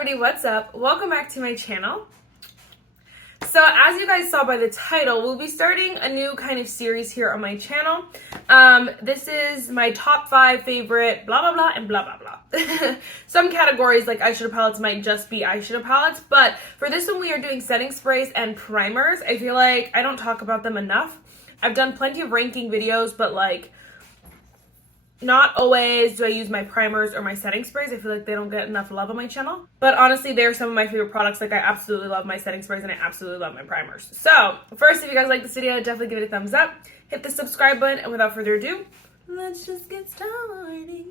everybody, what's up? Welcome back to my channel. So as you guys saw by the title, we'll be starting a new kind of series here on my channel. This is my top 5 favorite blah blah blah and blah blah blah. Some categories like eyeshadow palettes might just be eyeshadow palettes, but for this one we are doing setting sprays and primers. I feel like I don't talk about them enough. I've done plenty of ranking videos, but like not always do I use my primers or my setting sprays. I feel like they don't get enough love on my channel. But honestly, they're some of my favorite products. Like I absolutely love my setting sprays and I absolutely love my primers. So first, if you guys like this video, definitely give it a thumbs up. Hit the subscribe button. And without further ado, let's just get started.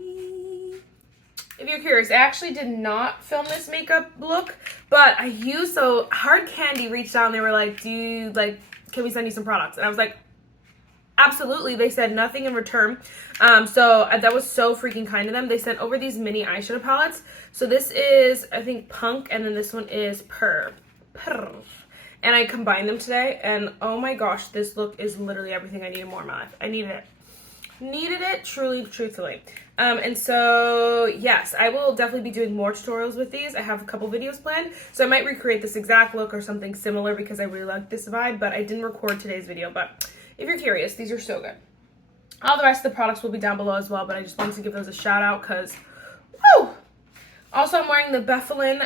If you're curious, I actually did not film this makeup look, but I used, so Hard Candy reached out and they were like, dude, like, can we send you some products? And I was like, absolutely. They said nothing in return. So that was so freaking kind of them. They sent over these mini eyeshadow palettes. So this is, I think, Punk, and then this one is Purr. And I combined them today, and oh my gosh, this look is literally everything I needed more in my life. I needed it. Needed it, truly, truthfully. And so, yes, I will definitely be doing more tutorials with these. I have a couple videos planned, so I might recreate this exact look or something similar because I really like this vibe, but I didn't record today's video. But if you're curious, these are so good. All the rest of the products will be down below as well, but I just wanted to give those a shout out because, woo! Also, I'm wearing the Beffelin,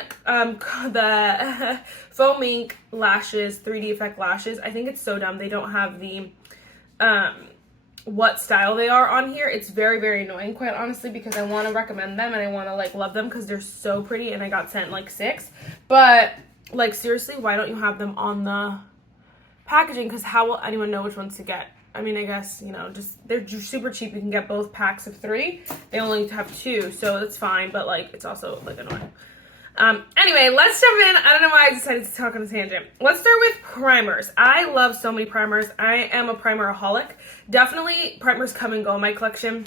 the Faux Mink Lashes, 3D Effect Lashes. I think it's so dumb they don't have the, what style they are on here. It's very, very annoying, quite honestly, because I want to recommend them and I want to, like, love them because they're so pretty, and I got sent, like, 6. But, like, seriously, why don't you have them on the packaging? Because how will anyone know which ones to get? I mean, I guess, you know, just they're super cheap. You can get both packs of 3. They only have 2, so it's fine, but like it's also like annoying. Anyway, let's jump in. I don't know why I decided to talk on a tangent. Let's start with primers. I love so many primers. I am a primeraholic. Definitely primers come and go in my collection.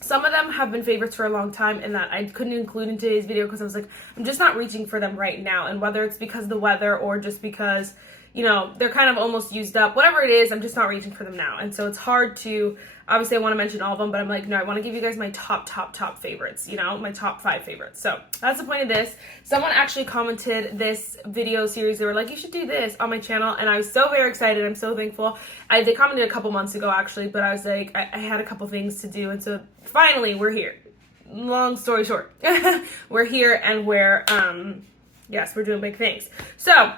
Some of them have been favorites for a long time and that I couldn't include in today's video because I was like, I'm just not reaching for them right now. And whether it's because of the weather or just because, you know, they're kind of almost used up, whatever it is, I'm just not reaching for them now. And so it's hard to, obviously I want to mention all of them, but I'm like, no, I want to give you guys my top favorites, you know, my top 5 favorites. So that's the point of this. Someone actually commented this video series. They were like, you should do this on my channel. And I was so very excited. I'm so thankful. They commented a couple months ago actually, but I was like, I had a couple things to do. And so finally we're here. Long story short, we're here and we're, yes, we're doing big things. So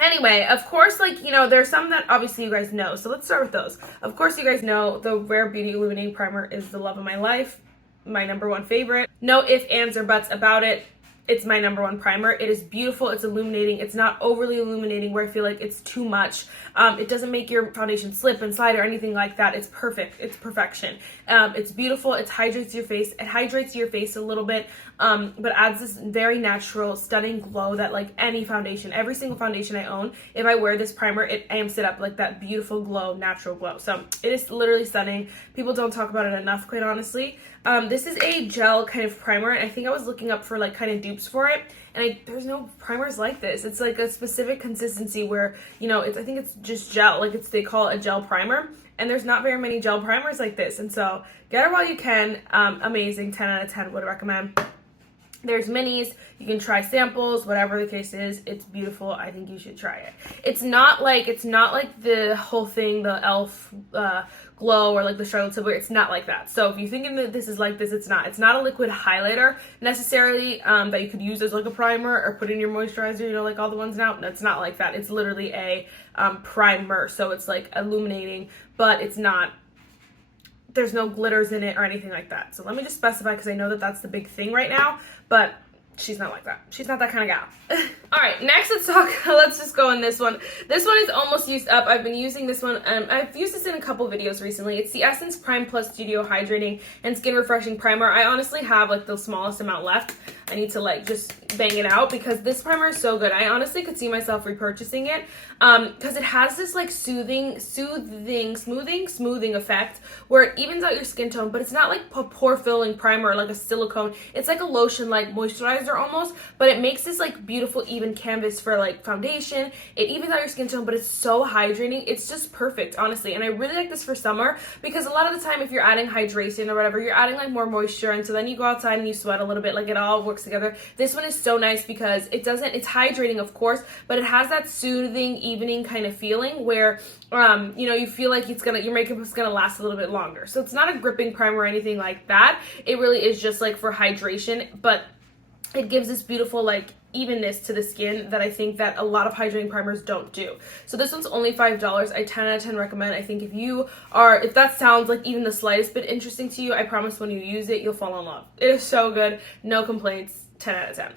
anyway, of course, like, you know, there's some that obviously you guys know. So let's start with those. Of course, you guys know the Rare Beauty Illuminating Primer is the love of my life. My #1 favorite. No ifs, ands, or buts about it. It's my #1 primer. It is beautiful. It's illuminating. It's not overly illuminating where I feel like it's too much. It doesn't make your foundation slip and slide or anything like that. It's perfect. It's perfection. It's beautiful. It hydrates your face. It hydrates your face a little bit, but adds this very natural, stunning glow that like any foundation, every single foundation I own, if I wear this primer, it amps it up like that beautiful glow, natural glow. So it is literally stunning. People don't talk about it enough, quite honestly. This is a gel kind of primer, and I think I was looking up for like kind of dupes for it, and there's no primers like this. It's like a specific consistency where, you know, I think it's just gel, like they call it a gel primer, and there's not very many gel primers like this, and so get it while you can. Amazing, 10 out of 10 would recommend. There's minis, you can try samples, whatever the case is. It's beautiful. I think you should try it. It's not like the whole thing, the e.l.f. Glow or like the Charlotte Tilbury. It's not like that. So if you're thinking that this is like this, it's not. It's not a liquid highlighter necessarily that you could use as like a primer or put in your moisturizer, you know, like all the ones now. It's not like that. It's literally a primer. So it's like illuminating, but it's not, there's no glitters in it or anything like that. So let me just specify because I know that that's the big thing right now, but she's not like that. She's not that kind of gal. All right, next let's just go on this one. This one is almost used up. I've been using this one. I've used this in a couple videos recently. It's the Essence Prime Plus Studio Hydrating and Skin Refreshing Primer. I honestly have like the smallest amount left. I need to like just bang it out because this primer is so good. I honestly could see myself repurchasing it because it has this like smoothing effect where it evens out your skin tone, but it's not like a pore filling primer like a silicone. It's like a lotion like moisturizer almost, but it makes this like beautiful even canvas for like foundation. It evens out your skin tone, but it's so hydrating. It's just perfect, honestly. And I really like this for summer because a lot of the time if you're adding hydration or whatever, you're adding like more moisture, and so then you go outside and you sweat a little bit. Like it all works works together. This one is so nice because it's hydrating, of course, but it has that soothing evening kind of feeling where, you know, you feel like your makeup is gonna last a little bit longer. So it's not a gripping primer or anything like that. It really is just like for hydration, but it gives this beautiful like evenness to the skin that I think that a lot of hydrating primers don't do. So this one's only $5. I 10 out of 10 recommend. I think if that sounds like even the slightest bit interesting to you, I promise when you use it, you'll fall in love. It is so good. No complaints. 10 out of 10.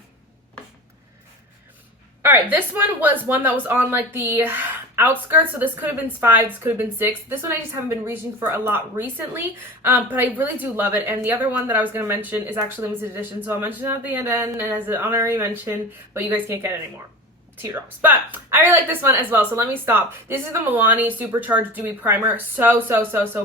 All right, this one was one that was on like the outskirts, so this could have been 5, this could have been 6. This one I just haven't been reaching for a lot recently, but I really do love it. And the other one that I was going to mention is actually limited edition, so I'll mention it at the end and as an honorary mention, but you guys can't get it anymore. Teardrops. But I really like this one as well, so let me stop. This is the Milani Supercharged Dewy Primer. So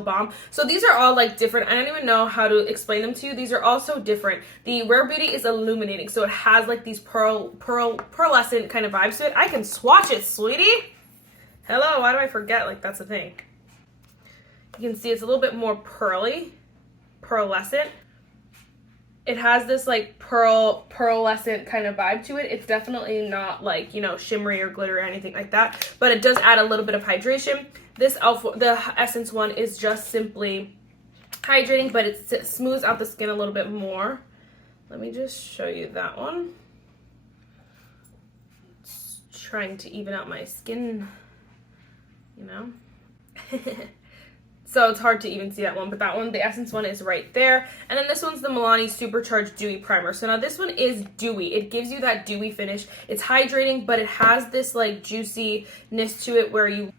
bomb. So these are all like different. I don't even know how to explain them to you. These are all so different. The Rare Beauty is Illuminating, so it has like these pearlescent kind of vibes to it. I can swatch it, sweetie. Hello, why do I forget? Like, that's the thing. You can see it's a little bit more pearlescent. It has this like pearlescent kind of vibe to it. It's definitely not like, you know, shimmery or glitter or anything like that, but it does add a little bit of hydration. The Essence one is just simply hydrating, but it smooths out the skin a little bit more. Let me just show you that one. It's trying to even out my skin, you know. So it's hard to even see that one, but that one, the Essence one, is right there. And then this one's the Milani Supercharged Dewy Primer. So now this one is dewy. It gives you that dewy finish. It's hydrating, but it has this like juiciness to it where you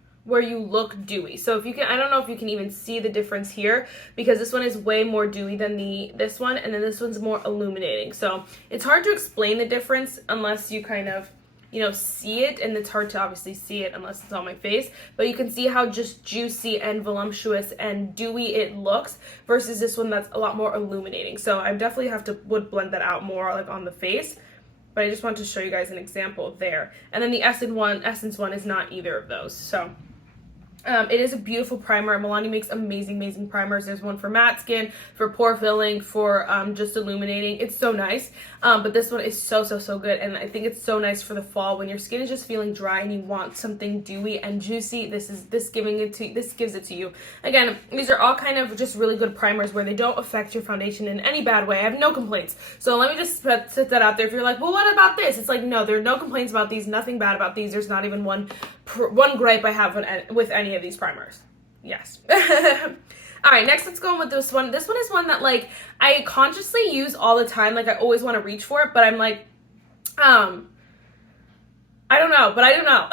look dewy. So if you can, I don't know if you can even see the difference here, because this one is way more dewy than this one, and then this one's more illuminating. So it's hard to explain the difference unless you kind of, you know, see it, and it's hard to obviously see it unless it's on my face, but you can see how just juicy and voluptuous and dewy it looks versus this one that's a lot more illuminating. So I definitely would blend that out more like on the face, but I just want to show you guys an example there. And then the Essence one is not either of those. So it is a beautiful primer. Milani makes amazing primers. There's one for matte skin, for pore filling, for just illuminating. It's so nice. But this one is so good, and I think it's so nice for the fall when your skin is just feeling dry and you want something dewy and juicy. This gives it to you. Again, these are all kind of just really good primers where they don't affect your foundation in any bad way. I have no complaints. So let me just set that out there. If you're like, well, what about this? It's like, no, there are no complaints about these. Nothing bad about these. There's not even one gripe I have with any of these primers. Yes. All right, next let's go on with this one. This one is one that like I consciously use all the time. Like I always want to reach for it, but I'm like, I don't know. I don't know.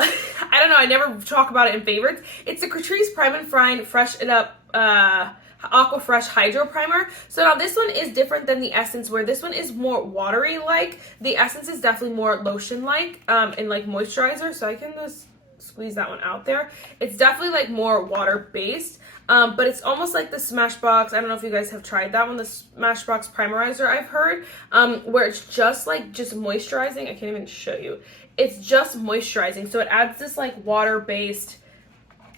I never talk about it in favorites. It's the Catrice Prime and Prime Fresh It Up Aqua Fresh Hydro Primer. So now this one is different than the Essence, where this one is more watery like. The Essence is definitely more lotion like and like moisturizer. So I can just squeeze that one out there. It's definitely like more water based, but it's almost like the Smashbox. I don't know if you guys have tried that one, the Smashbox Primerizer, I've heard, where it's just moisturizing. I can't even show you. It's just moisturizing, so it adds this like water based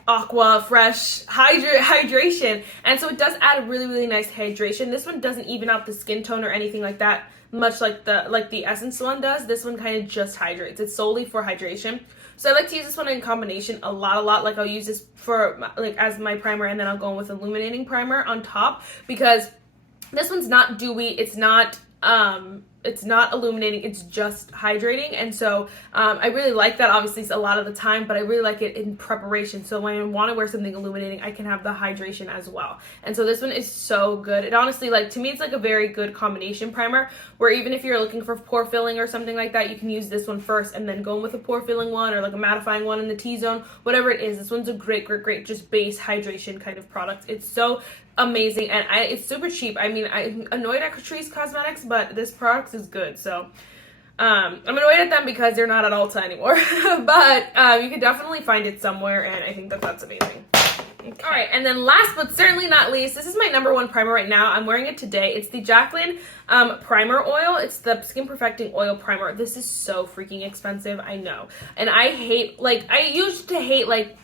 aqua fresh hydration, and so it does add a really nice hydration. This one doesn't even out the skin tone or anything like that, much like the Essence one does. This one kind of just hydrates. It's solely for hydration. So I like to use this one in combination a lot. Like I'll use this for like as my primer, and then I'll go in with Illuminating primer on top, because this one's not dewy. It's not illuminating, it's just hydrating. And so I really like that, obviously a lot of the time, but I really like it in preparation, so when I want to wear something illuminating, I can have the hydration as well. And so this one is so good. It honestly, like, to me, it's like a very good combination primer, where even if you're looking for pore filling or something like that, you can use this one first and then go in with a pore filling one or like a mattifying one in the T-zone, whatever it is. This one's a great just base hydration kind of product. It's so amazing, and it's super cheap. I mean, I'm annoyed at Catrice Cosmetics, but this product is good. So I'm annoyed at them because they're not at Ulta anymore, but you can definitely find it somewhere, and I think that that's amazing. Okay. All right, and then last but certainly not least, this is my #1 primer right now. I'm wearing it today. It's the Jaclyn Primer Oil. It's the Skin Perfecting Oil Primer. This is so freaking expensive, I know. And I hate, like, I used to hate, like,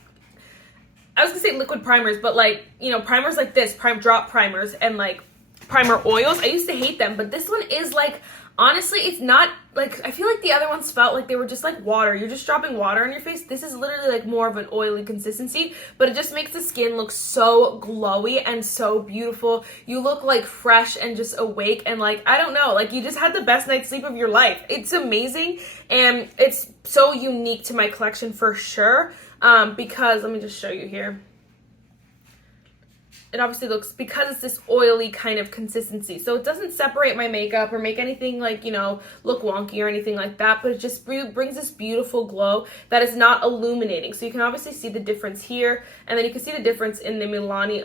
I was gonna say liquid primers, but like, you know, primers like this, drop primers and like primer oils, I used to hate them, but this one is like Honestly, it's not, like, I feel like the other ones felt like they were just like water. You're just dropping water on your face. This is literally like more of an oily consistency, but it just makes the skin look so glowy and so beautiful. You look like fresh and just awake, and like, I don't know, like you just had the best night's sleep of your life. It's amazing, and it's so unique to my collection for sure, because let me just show you here. It obviously looks, because it's this oily kind of consistency, so it doesn't separate my makeup or make anything like, you know, look wonky or anything like that, but it just brings this beautiful glow that is not illuminating. So you can obviously see the difference here, and then you can see the difference in the Milani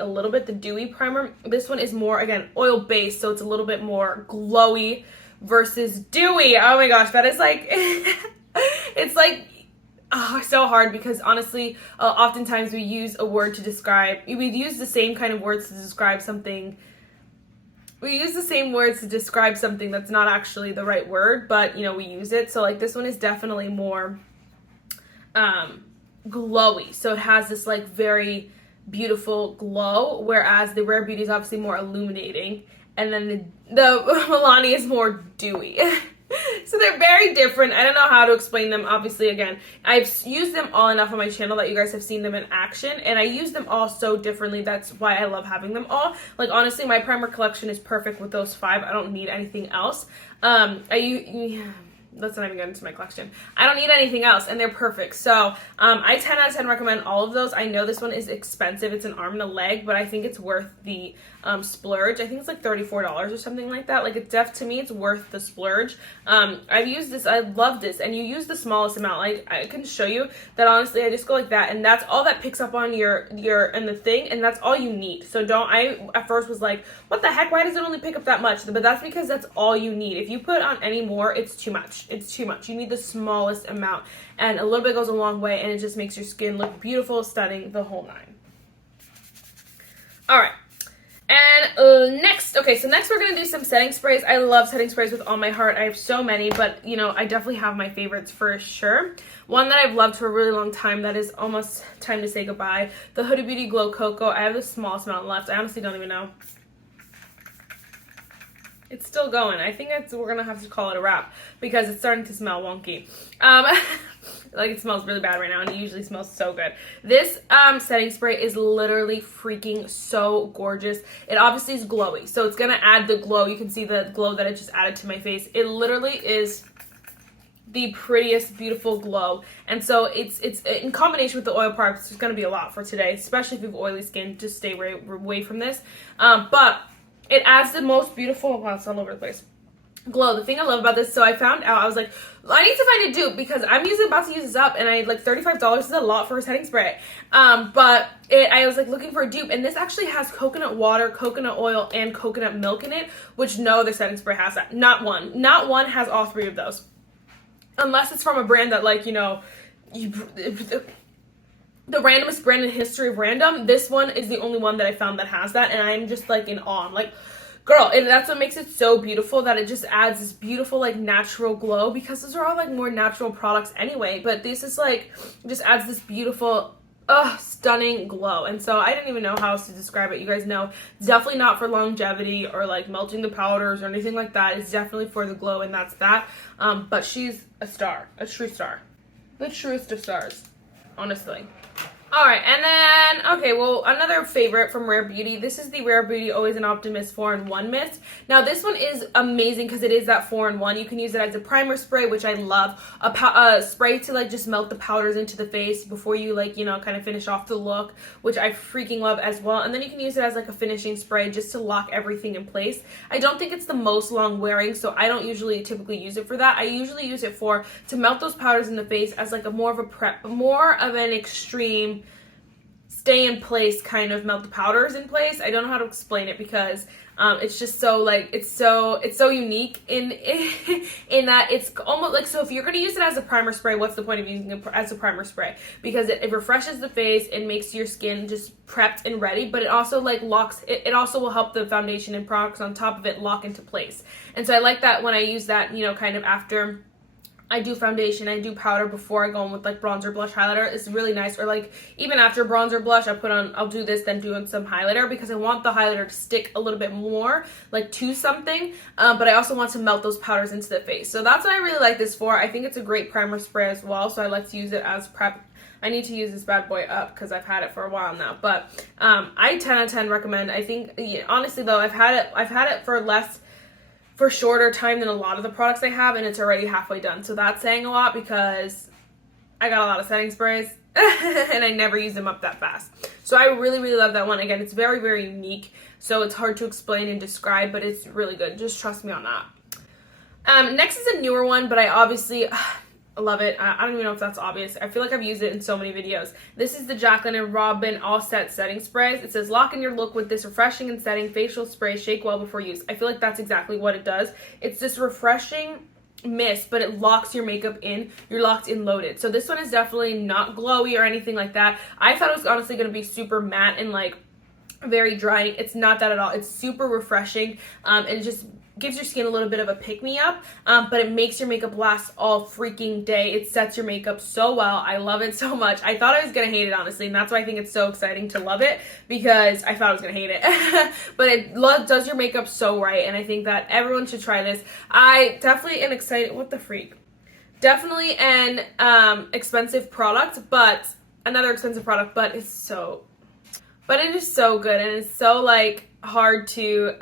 a little bit. The Dewy primer, this one is more, again, oil based, so it's a little bit more glowy versus Dewy. Oh my gosh, that is like it's like, oh, so hard, because honestly, oftentimes we use a word to describe, we use the same kind of words to describe something. We use the same words to describe something that's not actually the right word, but, you know, we use it. So, like, this one is definitely more glowy. So it has this, like, very beautiful glow, whereas the Rare Beauty is obviously more illuminating. And then the Milani is more dewy. So they're very different. I don't know how to explain them. Obviously, again, I've used them all enough on my channel that you guys have seen them in action, and I use them all so differently. That's why I love having them all. Like, honestly, my primer collection is perfect with those 5. I don't need anything else. Let's not even get into my collection. I don't need anything else, and they're perfect. So I 10 out of 10 recommend all of those. I know this one is expensive. It's an arm and a leg, but I think it's worth the splurge. I think it's like $34 or something like that. Like, to me, it's worth the splurge. I've used this. I love this, and you use the smallest amount. Like, I can show you that, honestly, I just go like that, and that's all that picks up on your and the thing, and that's all you need. So I at first was like, what the heck? Why does it only pick up that much? But that's because that's all you need. If you put on any more, it's too much. It's too much. You need the smallest amount, and a little bit goes a long way, and it just makes your skin look beautiful, stunning, the whole 9. All right. And next we're going to do some setting sprays. I love setting sprays with all my heart. I have so many, but, you know, I definitely have my favorites for sure. One that I've loved for a really long time that is almost time to say goodbye, the Huda Beauty Glow Coco. I have the smallest amount left. I honestly don't even know. It's still going. I think we're going to have to call it a wrap because it's starting to smell wonky. Like, it smells really bad right now, and it usually smells so good. This setting spray is literally freaking so gorgeous. It obviously is glowy, so it's going to add the glow. You can see the glow that it just added to my face. It literally is the prettiest, beautiful glow. And so it's in combination with the oil part, it's going to be a lot for today, especially if you have oily skin. Just stay away from this. But it adds the most beautiful, wow, it's all over the place, glow. The thing I love about this, so I found out, I was like, I need to find a dupe because I'm usually about to use this up, and I like $35 is a lot for a setting spray. But I was like looking for a dupe, and this actually has coconut water, coconut oil, and coconut milk in it, which no other setting spray has that. Not one has all 3 of those, unless it's from a brand that, like, you know, the randomest brand in history of random. This one is the only one that I found that has that, and I'm just like in awe. I'm like, girl, and that's what makes it so beautiful, that it just adds this beautiful, like, natural glow, because those are all like more natural products anyway, but this is like, just adds this beautiful, stunning glow. And so I didn't even know how else to describe it. You guys know, it's definitely not for longevity or like melting the powders or anything like that. It's definitely for the glow, and that's that. But she's a star, a true star, the truest of stars, honestly. All right, and then, okay, well, another favorite from Rare Beauty. This is the Rare Beauty Always an Optimist 4-in-1 mist. Now, this one is amazing because it is that 4-in-1. You can use it as a primer spray, which I love. A spray to, like, just melt the powders into the face before you, like, you know, kind of finish off the look, which I freaking love as well. And then you can use it as, like, a finishing spray just to lock everything in place. I don't think it's the most long-wearing, so I don't typically use it for that. I usually use it to melt those powders in the face as, like, more of an extreme stay in place kind of melt the powders in place. I don't know how to explain it because it's just so, like, it's so unique in that it's almost like, so if you're going to use it as a primer spray, what's the point of using it as a primer spray? Because it refreshes the face and makes your skin just prepped and ready, but it also, like, locks, it also will help the foundation and products on top of it lock into place. And so I like that when I use that, you know, kind of after I do foundation, I do powder before I go in with like bronzer, blush, highlighter. It's really nice. Or like even after bronzer, blush, I'll do this, then do some highlighter because I want the highlighter to stick a little bit more like to something. But I also want to melt those powders into the face. So that's what I really like this for. I think it's a great primer spray as well. So I like to use it as prep. I need to use this bad boy up because I've had it for a while now. But I 10 out of 10 recommend. I think, yeah, honestly though, I've had it for shorter time than a lot of the products I have, and it's already halfway done. So that's saying a lot because I got a lot of setting sprays and I never use them up that fast. So I really, really love that one. Again, it's very, very unique. So it's hard to explain and describe, but it's really good. Just trust me on that. Next is a newer one, but I obviously love it. I don't even know if that's obvious. I feel like I've used it in so many videos. This is the Jaclyn and Robin All Set Setting Sprays. It says, lock in your look with this refreshing and setting facial spray. Shake well before use. I feel like that's exactly what it does. It's this refreshing mist, but it locks your makeup in. You're locked in loaded. So this one is definitely not glowy or anything like that. I thought it was honestly going to be super matte and like very dry. It's not that at all. It's super refreshing, and it just gives your skin a little bit of a pick-me-up, but it makes your makeup last all freaking day. It sets your makeup so well. I love it so much. I thought I was gonna hate it, honestly, and that's why I think it's so exciting to love it, because I thought I was gonna hate it. But it does your makeup so right, and I think that everyone should try this. I definitely am excited. What the freak? Definitely an expensive product, but another expensive product, but it's so, but it is so good, and it's so like hard to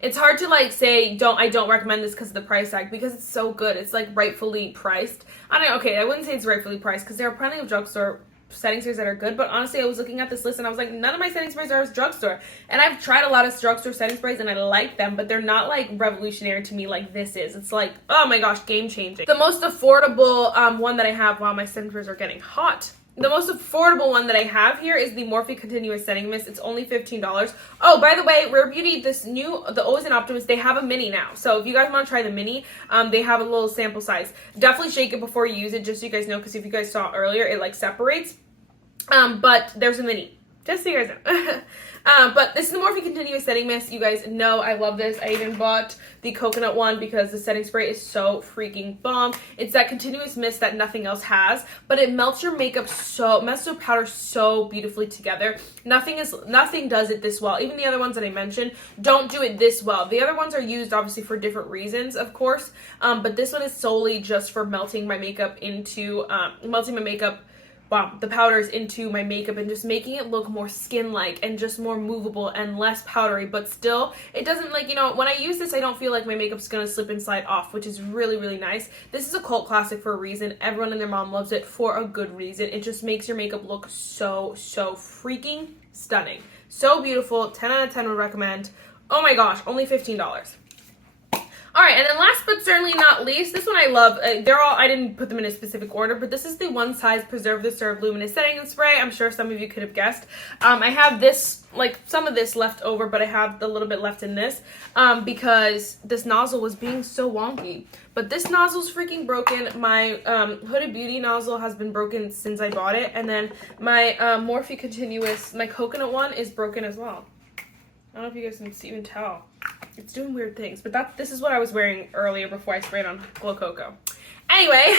it's hard to like say I don't recommend this because of the price tag, because it's so good. It's like rightfully priced. I wouldn't say it's rightfully priced because there are plenty of drugstore setting sprays that are good, but honestly I was looking at this list and I was like, none of my setting sprays are as drugstore. And I've tried a lot of drugstore setting sprays and I like them, but they're not like revolutionary to me like this is. It's like, oh my gosh, game changing. The most affordable one that I have, wow, my setting sprays are getting hot. The most affordable one that I have here is the Morphe Continuous Setting Mist. It's only $15. Oh, by the way, Rare Beauty, the Always and Optimist, they have a mini now. So if you guys want to try the mini, they have a little sample size. Definitely shake it before you use it, just so you guys know, because if you guys saw earlier, it like separates. But there's a mini, just so you guys know. But this is the Morphe Continuous Setting Mist. You guys know I love this. I even bought the coconut one because the setting spray is so freaking bomb. It's that continuous mist that nothing else has, but it melts your makeup melts your powder so beautifully together. Nothing does it this well. Even the other ones that I mentioned don't do it this well. The other ones are used obviously for different reasons, of course, but this one is solely just for melting my makeup into the powders into my makeup and just making it look more skin-like and just more movable and less powdery, but still, it doesn't like, when I use this, I don't feel like my makeup's gonna slip and slide off, which is really, really nice. This is a cult classic for a reason. Everyone and their mom loves it for a good reason. It just makes your makeup look so, so freaking stunning. So beautiful. 10 out of 10 would recommend. Oh my gosh, only $15. All right, and then last but certainly not least, this one I love. I didn't put them in a specific order, but this is the One Size Preserve the Serve Luminous Setting Spray. I'm sure some of you could have guessed. I have this, like some of this left over, but I have a little bit left in this because this nozzle was being so wonky. But this nozzle's freaking broken. My Huda Beauty nozzle has been broken since I bought it, and then my Morphe Continuous, my coconut one, is broken as well. I don't know if you guys can even tell. It's doing weird things, but this is what I was wearing earlier before I sprayed on Glow Coco. Anyway,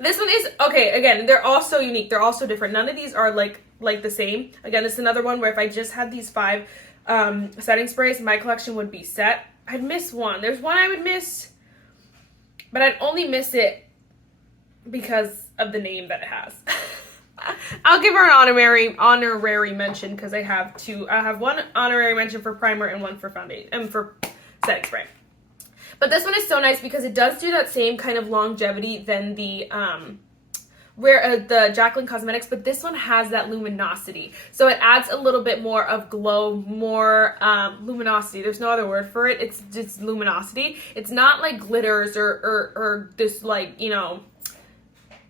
this one is, okay, again, they're all so unique. They're all so different. None of these are like the same. Again, this is another one where if I just had these 5 setting sprays, my collection would be set. I'd miss one. There's one I would miss, but I'd only miss it because of the name that it has. I'll give her an honorary mention because I have 2. I have one honorary mention for primer and one for foundation and for setting spray. But this one is so nice because it does do that same kind of longevity than the the Jaclyn Cosmetics, but this one has that luminosity. So it adds a little bit more of glow, more luminosity. There's no other word for it. It's just luminosity. It's not like glitters or this like,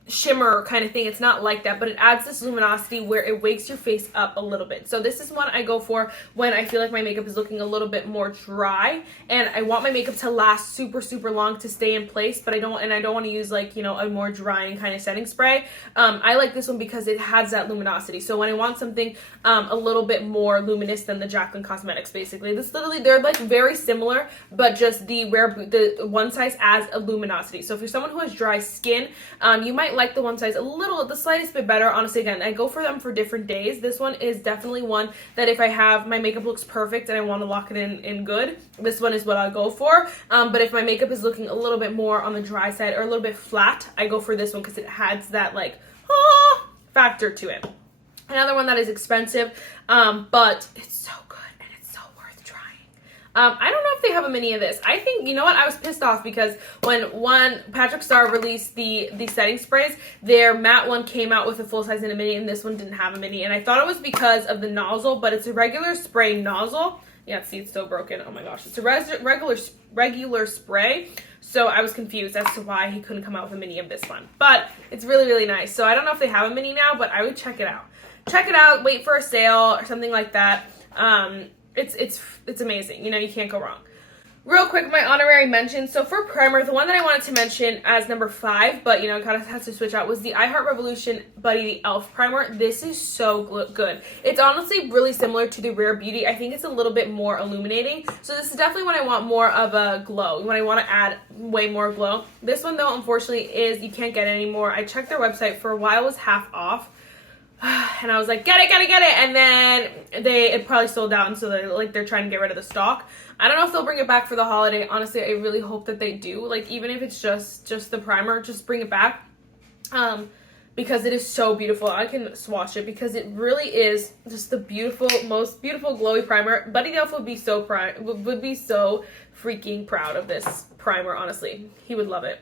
shimmer kind of thing. It's not like that, but it adds this luminosity where it wakes your face up a little bit. So this is one I go for when I feel like my makeup is looking a little bit more dry and I want my makeup to last super long to stay in place, but I don't want to use like, you know, a more drying kind of setting spray. I like this one because it has that luminosity. So when I want something a little bit more luminous than the Jaclyn Cosmetics, basically, this literally, they're like very similar, but just the one size adds a luminosity. So if you're someone who has dry skin, you might like the one size the slightest bit better. Honestly, again, I go for them for different days. This one is definitely one that if I have my makeup looks perfect and I want to lock it in good, this one is what I'll go for. But if my makeup is looking a little bit more on the dry side or a little bit flat, I go for this one because it adds that like factor to it. Another one that is expensive, but it's so good and it's so worth trying. I don't know if they have a mini of this. I think, you know what, I was pissed off because when Patrick Star released the setting sprays, their matte one came out with a full size and a mini, and this one didn't have a mini. And I thought it was because of the nozzle, but it's a regular spray nozzle. Yeah, see, it's still broken. Oh my gosh, it's a regular spray. So I was confused as to why he couldn't come out with a mini of this one. But it's really nice. So I don't know if they have a mini now, but I would check it out. Check it out, wait for a sale or something like that. It's amazing. You know, you can't go wrong. Real quick, my honorary mentions. So for primer, the one that I wanted to mention as number 5, but you know, kind of has to switch out, was the I Heart Revolution Buddy the e.l.f. primer. This is so good. It's honestly really similar to the Rare Beauty. I think it's a little bit more illuminating. So this is definitely when I want more of a glow, when I want to add way more glow. This one though, unfortunately, you can't get it anymore. I checked their website. For a while it was half off. And I was like, get it. And then it probably sold out. And so they're trying to get rid of the stock. I don't know if they'll bring it back for the holiday. Honestly, I really hope that they do. Like, even if it's just the primer, just bring it back. Because it is so beautiful. I can swatch it because it really is just the most beautiful glowy primer. Buddy the e.l.f. would be so freaking proud of this primer, honestly. He would love it.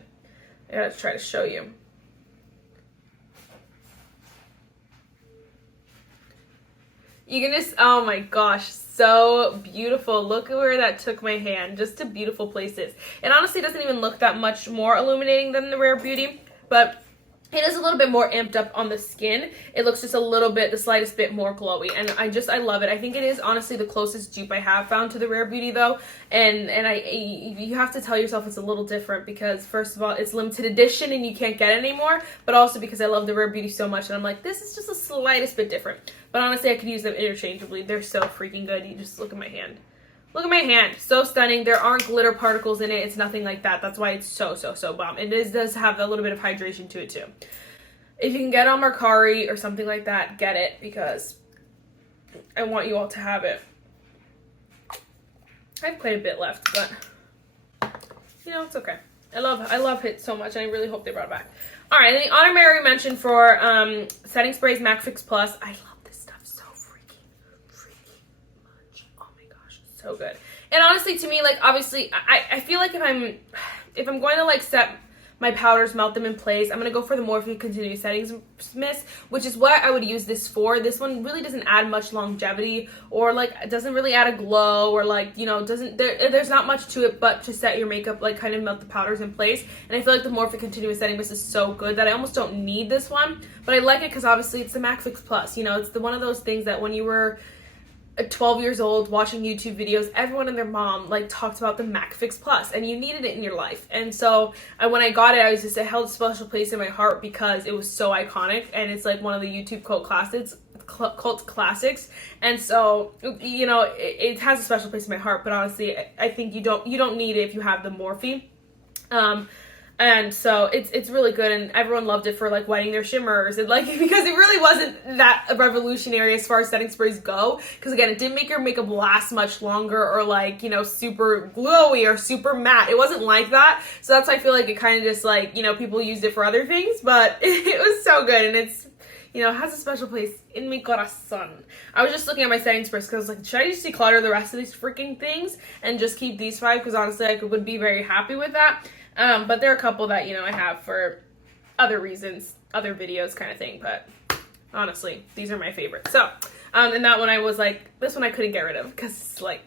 I gotta try to show you. You can just, oh my gosh, so beautiful. Look at where that took my hand, just to beautiful places. It honestly doesn't even look that much more illuminating than the Rare Beauty, but it is a little bit more amped up on the skin. It looks just a little bit, the slightest bit more glowy, and I love it. I think it is honestly the closest dupe I have found to the Rare Beauty though, and you have to tell yourself it's a little different because first of all, it's limited edition and you can't get it anymore, but also because I love the Rare Beauty so much and I'm like, this is just the slightest bit different. But honestly, I could use them interchangeably. They're so freaking good. You just look at my hand. Look at my hand. So stunning. There aren't glitter particles in it. It's nothing like that. That's why it's so bomb. It does have a little bit of hydration to it too. If you can get on Mercari or something like that, get it because I want you all to have it. I have quite a bit left, but you know, it's okay. I love it so much and I really hope they brought it back. All right, and the honorary mention for setting sprays MAC Fix Plus. I love this stuff so freaking much. Oh my gosh, so good. And honestly, to me, like obviously, I feel like if I'm going to like set my powders, melt them in place, I'm going to go for the Morphe Continuous Settings Mist, which is what I would use this for. This one really doesn't add much longevity or like it doesn't really add a glow or like, you know, there's not much to it but to set your makeup, like kind of melt the powders in place. And I feel like the Morphe Continuous Setting Mist is so good that I almost don't need this one, but I like it because obviously it's the MAC Fix Plus. You know, it's one of those things that when you were 12 years old watching YouTube videos, everyone and their mom like talked about the MAC Fix Plus and you needed it in your life. And so when I got it, it held a special place in my heart because it was so iconic and it's like one of the YouTube cult classics. And so, you know, it has a special place in my heart, but honestly, I think you don't need it if you have the Morphe. And so it's really good and everyone loved it for like wetting their shimmers and like because it really wasn't that revolutionary as far as setting sprays go, because again, it didn't make your makeup last much longer or like, you know, super glowy or super matte. It wasn't like that. So that's why I feel like it kind of just like, you know, people used it for other things, but it was so good and it's, you know, has a special place in mi corazón. I was just looking at my setting sprays because I was like, should I just declutter the rest of these freaking things and just keep these 5? Because honestly, I would be very happy with that. But there are a couple that, you know, I have for other reasons, other videos kind of thing. But honestly, these are my favorites. So, and that one I was like, this one I couldn't get rid of because it's like,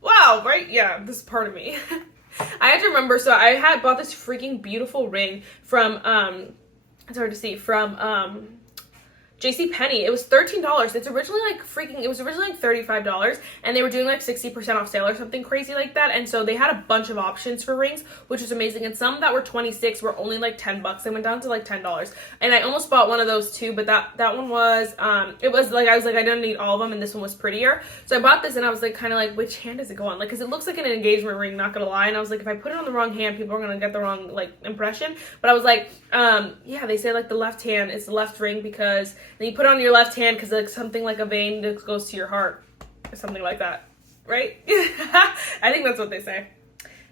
wow, right? Yeah, this is part of me. I had to remember, so I had bought this freaking beautiful ring from it's hard to see, from JCPenney. It was $13. It's originally like it was originally like $35, and they were doing like 60% off sale or something crazy like that. And so they had a bunch of options for rings, which was amazing. And some that were 26 were only like $10. They went down to like $10. And I almost bought one of those too, but that one was, it was like, I was like, I don't need all of them, and this one was prettier. So I bought this, and I was like, kind of like, which hand does it go on? Like, because it looks like an engagement ring, not gonna lie. And I was like, if I put it on the wrong hand, people are gonna get the wrong like impression. But I was like, yeah, they say like the left hand is the left ring, because then you put it on your left hand because like something like a vein that goes to your heart or something like that, right? I think that's what they say.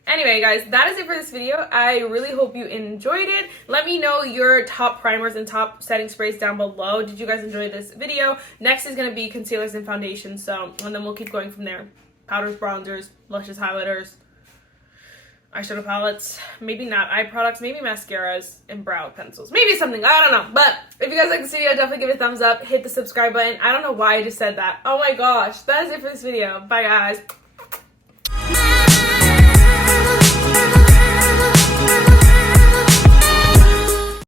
Anyway, guys, that is it for this video. I really hope you enjoyed it. Let me know your top primers and top setting sprays down below. Did you guys enjoy this video? Next is going to be concealers and foundations, and then we'll keep going from there. Powders, bronzers, luscious highlighters, eyeshadow palettes, maybe not eye products, maybe mascaras and brow pencils, maybe something, I don't know. But if you guys like this video, definitely give it a thumbs up, hit the subscribe button. I don't know why I just said that. Oh my gosh, that is it for this video. Bye, guys.